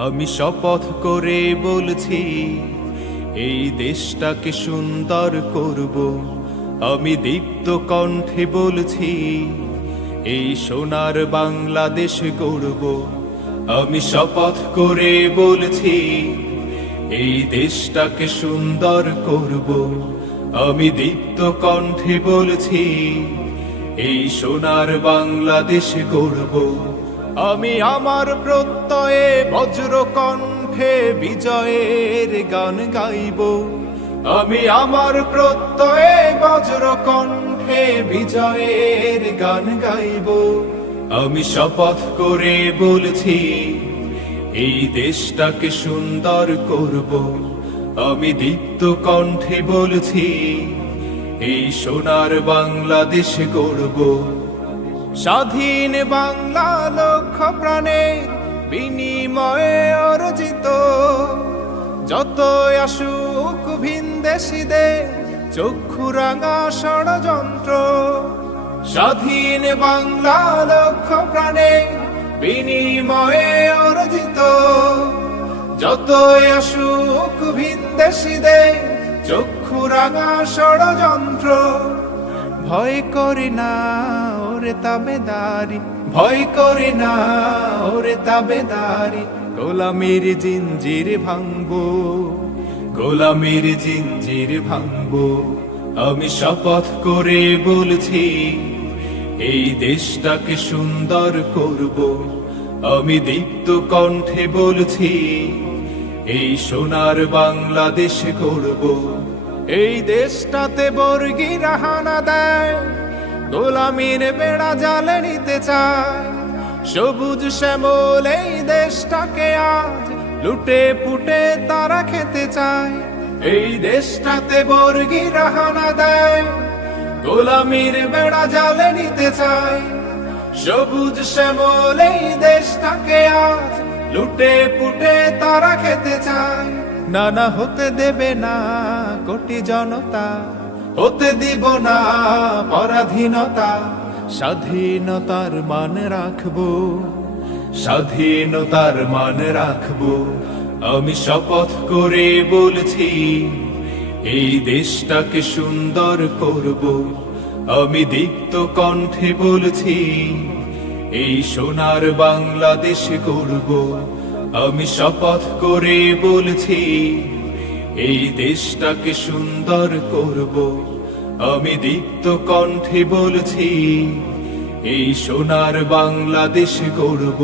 আমি শপথ করে বলছি এই দেশটাকে সুন্দর করব। আমি দীপ্ত কণ্ঠে বলছি এই সোনার বাংলাদেশ গড়ব। আমি শপথ করে বলছি এই দেশটাকে সুন্দর করব। আমি দীপ্ত কণ্ঠে বলছি এই সোনার বাংলাদেশ গড়ব। আমি আমার প্রত্যয়ে বজ্র কণ্ঠে বিজয়ের গান গাইব। আমি আমার প্রত্যয়ে বজ্র কণ্ঠে বিজয়ের গান গাইব। আমি শপথ করে বলছি এই দেশটাকে সুন্দর করব। আমি দীপ্ত কণ্ঠে বলছি এই সোনার বাংলাদেশ গড়ব। স্বাধীন বাংলা লক্ষ প্রাণের বিনিময়ে অর্জিত, যত আসুক ভিনদেশীদের চক্ষু রাঙা ষড়যন্ত্র। স্বাধীন বাংলা লক্ষ প্রাণের বিনিময়ে অর্জিত, যত আসুক ভিনদেশীদের চক্ষু রাঙা ষড়যন্ত্র। ভয় করে না ওরে তাবেদারি, ভয় করে না ওরে তাবেদারি। গোলামের জিঞ্জির ভাঙবো, গোলামের জিঞ্জির ভাঙবো। আমি শপথ করে বলছি এই দেশটাকে সুন্দর করব। আমি দীপ্ত কণ্ঠে বলছি এই সোনার বাংলাদেশ গড়ব। এই দেশটাতে বর্গীরা হানা দেয়, গোলামির বেড়া জালে নিতে চায়। সবুজ শ্যামল এই দেশটাকে আজ লুটে পুটে তারা খেতে চায়। এই দেশটাতে বর্গীরা হানা দেয়, গোলামির বেড়া জালে নিতে চায়। সবুজ শ্যামল এই দেশটাকে আজ লুটে পুটে তারা খেতে চায়। না না হতে দেবে না কোটি জনতা, হতে দিব না পরাধীনতা। স্বাধীনতার মান রাখবো, স্বাধীনতার মান রাখবো। আমি শপথ করে বলছি এই দেশটাকে সুন্দর করব। আমি দীপ্ত কণ্ঠে বলছি এই সোনার বাংলাদেশ গড়ব। আমি শপথ করে বলছি এই দেশটাকে সুন্দর করব। আমি দীপ্ত কণ্ঠে বলছি এই সোনার বাংলাদেশ গড়ব।